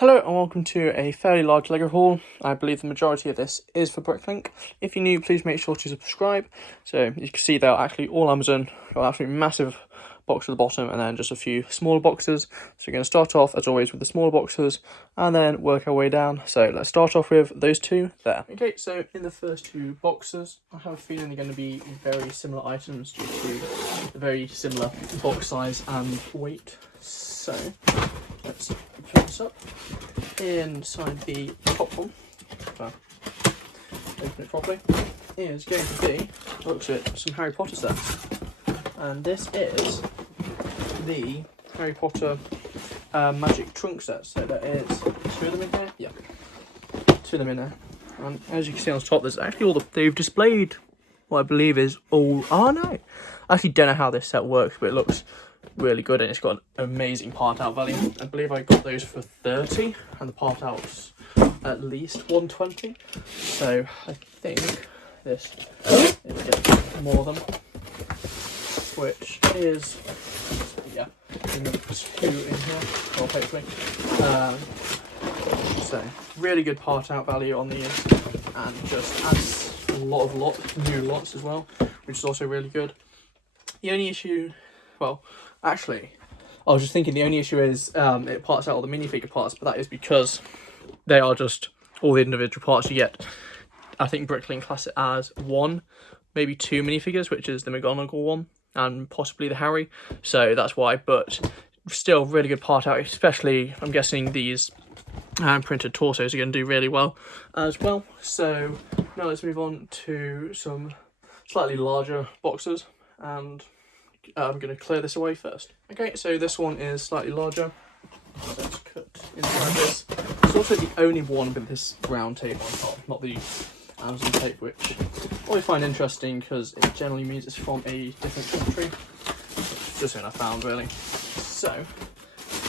Hello and welcome to a fairly large LEGO haul. I believe the majority of this is for Bricklink. If you're new, please make sure to subscribe. So you can see they're actually all Amazon. Got an absolutely massive box at the bottom and then just a few smaller boxes. So we're going to start off as always with the smaller boxes and then work our way down. So let's start off with those two there. Okay, so in the first two boxes, I have a feeling they're going to be very similar items due to the very similar box size and weight. So let's open this up. Inside the top one, open it properly, is going to be, looks at some Harry Potter sets. And this is the Harry Potter magic trunk set. So there is two of them in here. Yeah, two of them in there. And as you can see on the top, there's actually all they've displayed what I believe is all. Oh no, I actually don't know how this set works, but it looks really good and it's got an amazing part out value. I believe I got those for 30 and the part out's at least 120. So I think this is getting more of them, which is, yeah, two in here, well, hopefully. So really good part out value on these and just adds a lot of new lots as well, which is also really good. The only issue, well, actually, I was just thinking the only issue is it parts out all the minifigure parts, but that is because they are just all the individual parts you get. I think Bricklink class it as one, maybe two minifigures, which is the McGonagall one and possibly the Harry. So that's why, but still really good part out, especially I'm guessing these hand-printed torsos are going to do really well as well. So now let's move on to some slightly larger boxes and I'm going to clear this away first. Okay, so this one is slightly larger. Let's cut inside this. It's also the only one with this round tape on top, not the Amazon tape, which I always find interesting because it generally means it's from a different country. Just something I found really. So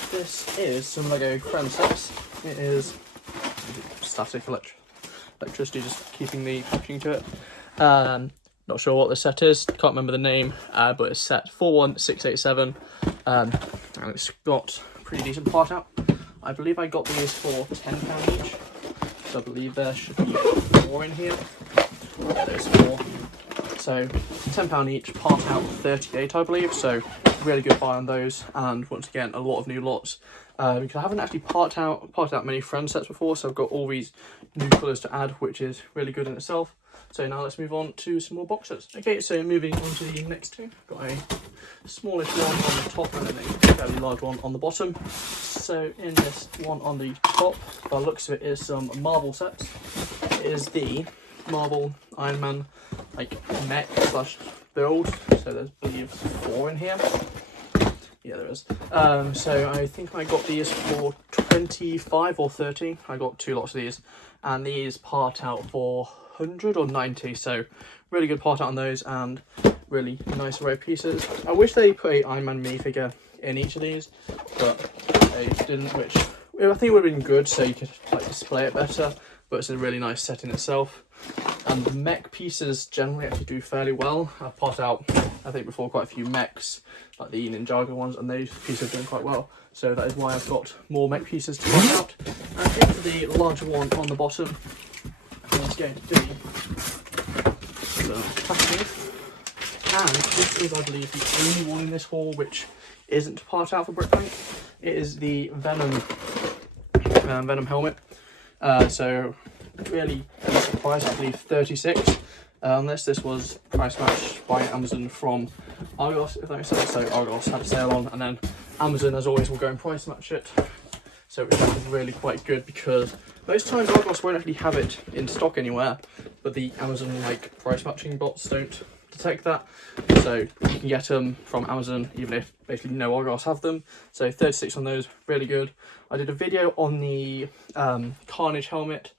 this is some LEGO Friend sets. It is static electricity, just keeping the packaging to it. Not sure what the set is, can't remember the name, but it's set 41687, and it's got pretty decent part out. I believe I got these for £10 each, so I believe there should be 4 in here. Yeah, there's 4. So £10 each, part out 38 I believe, so really good buy on those, and once again a lot of new lots. Because I haven't actually parted out many Friend sets before, so I've got all these new colours to add, which is really good in itself. So now let's move on to some more boxes. Okay, so moving on to the next two. Got a smallish one on the top and then a fairly large one on the bottom. So in this one on the top, by the looks of it, is some Marvel sets. It is the Marvel Iron Man mech / build. So there's I believe 4 in here. Yeah, there is. So I think I got these for 25 or 30. I got 2 lots of these, and these part out for 100 or 90. So really good part out on those, and really nice array of pieces. I wish they put a Iron Man minifigure in each of these, but they didn't, which I think would have been good, so you could display it better. But it's a really nice set in itself. And the mech pieces generally actually do fairly well. I've parted out, I think, before quite a few mechs, like the Ninjago ones, and those pieces are doing quite well. So that is why I've got more mech pieces to part out. And into the larger one on the bottom, it's going to be the packaging. And this is, I believe, the only one in this haul which isn't to part out for Bricklink. It is the Venom Helmet. So really decent price, I believe 36 on this. This was price matched by Amazon from Argos, if that makes sense. So Argos had a sale on, and then Amazon, as always, will go and price match it. So which is really quite good, because most times Argos won't actually have it in stock anywhere, but the Amazon price matching bots don't detect that. So you can get them from Amazon even if basically no Argos have them. So 36 on those, really good. I did a video on the Carnage helmet,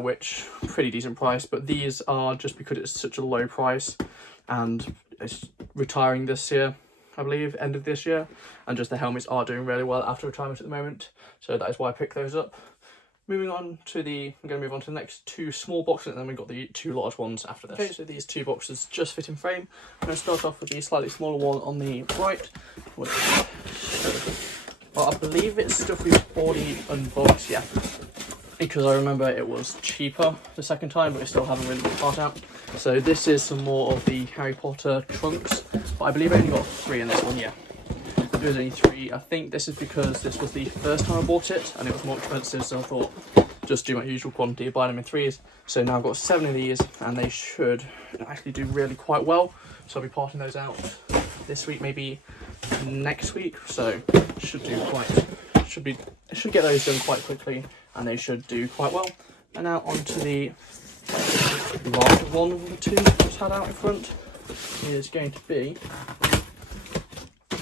which pretty decent price, but these are just because it's such a low price and it's retiring this year, I believe, end of this year, and just the helmets are doing really well after retirement at the moment, so that is why I picked those up. Moving on to I'm going to move on to the next 2 small boxes, and then we've got the 2 large ones after this. Okay, so these 2 boxes just fit in frame. I'm going to start off with the slightly smaller one on the right, which Well, I believe it's stuff we've already unboxed, yeah. Because I remember it was cheaper the second time, but we still haven't really got the part out. So this is some more of the Harry Potter trunks, but I believe I only got 3 in this one, yeah. There was only 3. I think this is because this was the first time I bought it, and it was more expensive, so I thought, just do my usual quantity, buy them in 3s. So now I've got 7 of these, and they should actually do really quite well. So I'll be parting those out this week, maybe next week. So should get those done quite quickly, and they should do quite well. And now onto the larger one of the 2 I just had out in front is going to be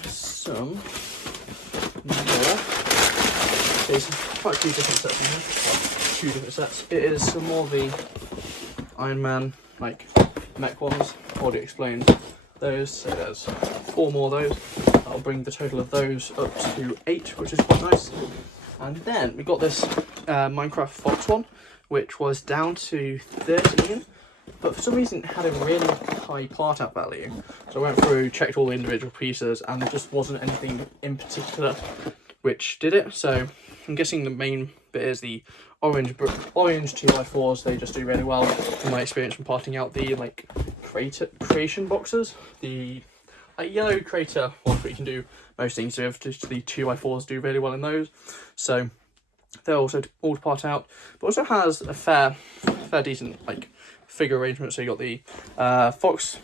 some more. There's quite a few different sets in here. 2 different sets. It is some more of the Iron Man like mech ones. Already explained those. So there's 4 more of those. That'll bring the total of those up to 8, which is quite nice. And then we got this Minecraft Fox one, which was down to 13, but for some reason it had a really high part out value. So I went through, checked all the individual pieces, and there just wasn't anything in which did it. So I'm guessing the main bit is the orange 2x4s. They just do really well in my experience from parting out the like creation boxes. The yellow creator ones, where you can do most things with, just the 2x4s do really well in those. So they're also all to part out, but also has a fair decent like figure arrangement. So you got the fox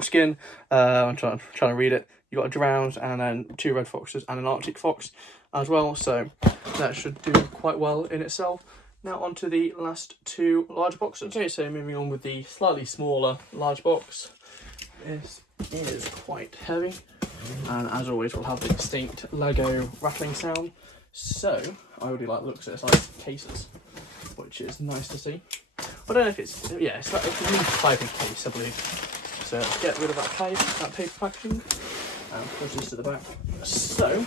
skin. I'm trying to read it. You got a drowned, and then 2 red foxes and an Arctic fox as well. So that should do quite well in itself. Now onto the last 2 large boxes. Okay, so moving on with the slightly smaller large box. This is quite heavy, and as always we'll have the distinct Lego rattling sound. So I really like the looks of this, like cases, which is nice to see. I don't know if it's, yeah, it's like a new type of case, I believe. So let's get rid of that paper packaging and push this to the back. So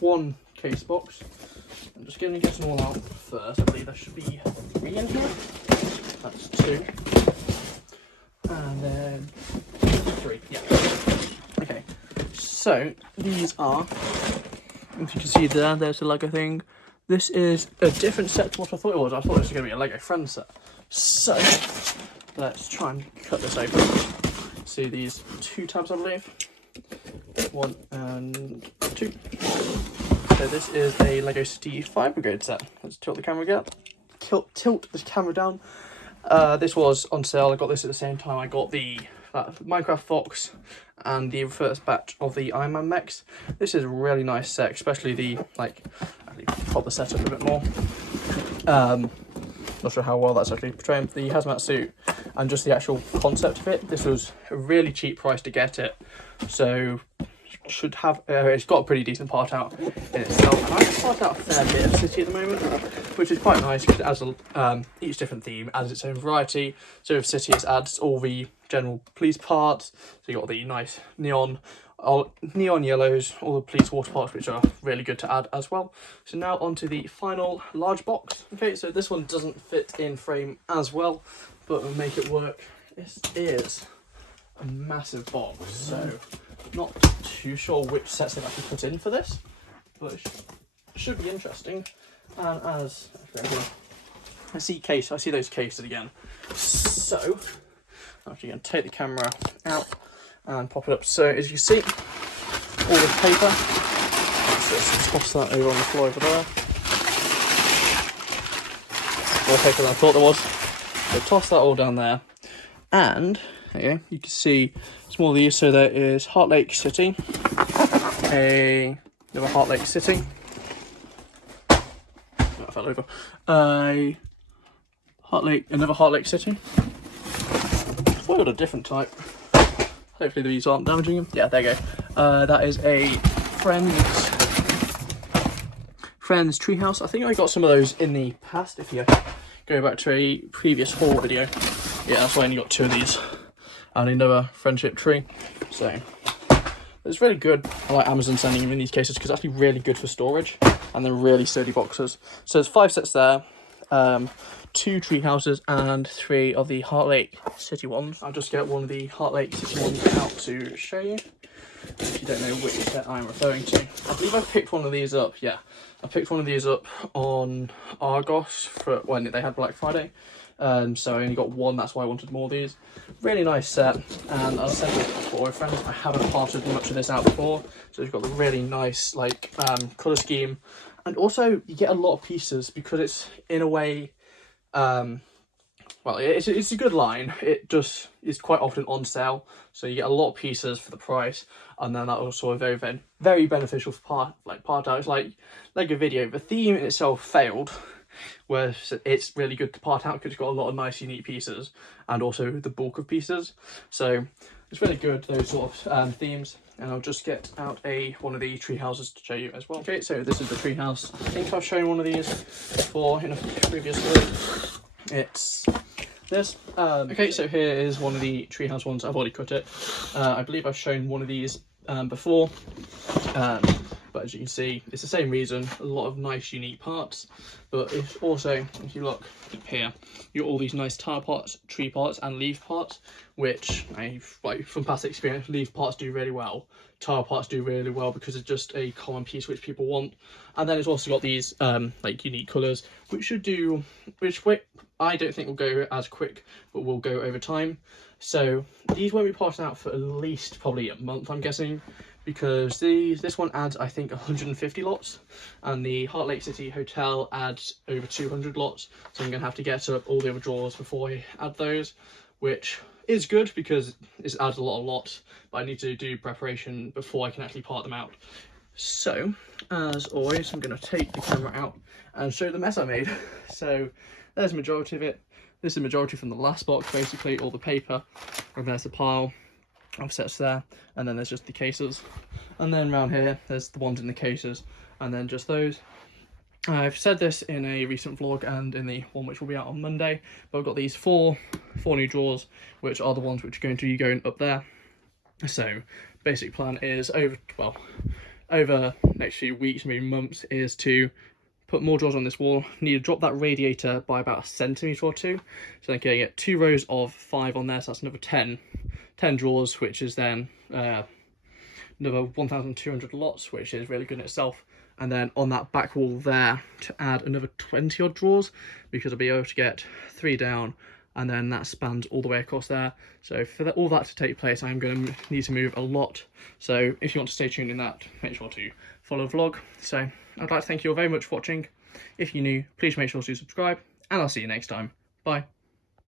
1 case box. I'm just going to get them all out first. I believe there should be 3 in here. That's 2. And then 3, yeah. Okay, so these are, if you can see there's the Lego thing. This is a different set to what I thought it was. I thought it was going to be a Lego Friends set. So let's try and cut this open. See these 2 tabs, I believe. 1 and 2. So this is a Lego City Fire Brigade set. Let's tilt the camera down. Tilt the camera down. This was on sale. I got this at the same time I got the Minecraft Fox and the first batch of the Iron Man mechs. This is a really nice set, especially the pop the setup a bit more. Not sure how well that's actually portraying the hazmat suit and just the actual concept of it. This was a really cheap price to get it, so should have it's got a pretty decent part out in itself. And I can part out a fair bit of City at the moment, which is quite nice because it has each different theme adds its own variety. So with City, it adds all the general police parts. So you got the nice neon yellows, all the police water parts, which are really good to add as well. So now onto the final large box. Okay, so this one doesn't fit in frame as well, but we'll make it work. This is a massive box, so not too sure which sets they've actually put in for this, but it should be interesting. And as I see those cases again, so I'm actually going to take the camera out and pop it up. So as you see, all the paper, so let's toss that over on the floor over there. More paper than I thought there was. So toss that all down there, and there you can see some more of these. So there is Heart Lake City, another Heart Lake City. Oh, I fell over. Another Heart Lake City. Foiled a different type. Hopefully these aren't damaging them. Yeah, there you go. That is a Friends Treehouse. I think I got some of those in the past. If you go back to a previous haul video, yeah, that's why I only got 2 of these. And another friendship tree. So it's really good. I like Amazon sending them in these cases because it's actually really good for storage, and they're really sturdy boxes. So there's 5 sets there, 2 Treehouses and 3 of the Heart Lake City ones. I'll just get one of the Heart Lake City ones out to show you, if you don't know which set I'm referring to. I believe I picked one of these up, yeah. I picked one of these up on Argos for when they had Black Friday. So I only got one, that's why I wanted more of these. Really nice set, and I'll send it for friends. I haven't parted much of this out before, so you've got the really nice like colour scheme, and also you get a lot of pieces because it's in a way, well, it's a good line. It just is quite often on sale, so you get a lot of pieces for the price, and then that also very beneficial for part out. It's like a video. The theme in itself failed, where it's really good to part out because it's got a lot of nice unique pieces and also the bulk of pieces, so it's really good, those sort of themes. And I'll just get out one of the tree houses to show you as well. Okay, so this is the tree house. I think I've shown one of these before in a previous video. It's this. Okay, so here is one of the treehouse ones. I've already cut it. I believe I've shown one of these before. But as you can see, it's the same reason, a lot of nice unique parts, but it's also, if you look here, you got all these nice tire parts, tree parts and leaf parts, which from past experience, leaf parts do really well, tire parts do really well because it's just a common piece which people want. And then it's also got these like unique colours which I don't think will go as quick, but will go over time. So these won't be parted out for at least probably a month, I'm guessing, because this one adds, I think, 150 lots, and the Heart Lake City Hotel adds over 200 lots, so I'm going to have to get up all the other drawers before I add those, which is good because it adds a lot of lots, but I need to do preparation before I can actually part them out. So, as always, I'm going to take the camera out and show the mess I made. So, there's the majority of it. This is the majority from the last box, basically, all the paper, and there's a pile of sets there, and then there's just the cases, and then around here there's the ones in the cases, and then just those. I've said this in a recent vlog and in the one which will be out on Monday, but I've got these four new drawers, which are the ones which are going to be going up there. So basic plan is over next few weeks, maybe months, is to put more drawers on this wall. Need to drop that radiator by about 1 centimetre or 2, so I can get 2 rows of 5 on there, so that's another 10 drawers, which is then another 1,200 lots, which is really good in itself. And then on that back wall there, to add another 20 odd drawers, because I'll be able to get 3 down, and then that spans all the way across there. So for all that to take place, I'm going to need to move a lot. So if you want to stay tuned in that, make sure to follow the vlog. So I'd like to thank you all very much for watching. If you're new, please make sure to subscribe, and I'll see you next time. Bye.